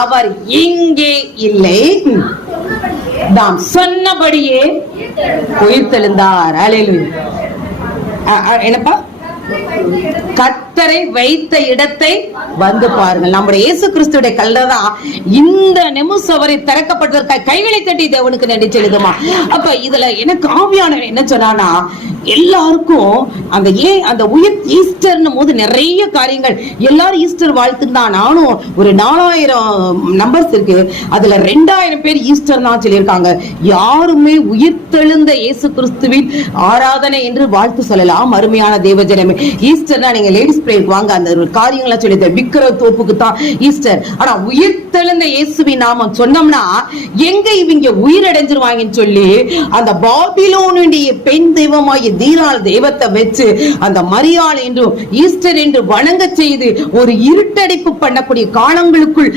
அவர் இங்கே இல்லை, நாம் சொன்னபடியே உயிர்த்தெழுந்தார். அல்லேலூயா. என்னப்பா? கர்த்தரை வைத்த இடத்தை வந்து பாருங்கள். நம்முடைய இயேசு கிறிஸ்துடைய கல்லறைதான் இந்த நிமிஷம் திறக்கப்பட்டதற்காக கைகளை தட்டி தேவனுக்கு நன்றி செலுத்துமா. அப்ப இதுல எனக்கு ஆவியானவர் என்ன சொன்னானா, எல்லாருக்கும் அந்த உயிர் ஈஸ்டர்னும் போது நிறைய காரியங்கள் எல்லாரும் ஈஸ்டர் வாழ்த்துதான். நானும் ஒரு 4000 நம்பர்ஸ் இருக்கு, அதுல 2000 பேர் ஈஸ்டர் தான் சொல்லியிருக்காங்க. யாருமே உயிர்த்தெழுந்த இயேசு கிறிஸ்துவின் ஆராதனை என்று வாழ்த்து சொல்லலாம். அருமையான தேவஜனமே, ஈஸ்டர்னா நீங்க லேடிஸ் பிரேயருக்கு வாங்க, அந்த ஒரு காரியங்களா சொல்லி விக்கிர தோப்புக்கு தான் ஈஸ்டர். ஆனா உயிர்த்தெழுந்த இயேசுவின் நாமம் சொன்னோம்னா எங்க இவங்க உயிரடைஞ்சிருவாங்கன்னு சொல்லி அந்த பாபிலோனுடைய பெண் தெய்வமாகிய தீனாள் தெய்வத்தை வச்சு அந்த மரியாள் என்றும் ஈஸ்டர் என்று வணங்க செய்து ஒரு இருட்டடிப்பு பண்ணக்கூடிய காலங்களுக்குள்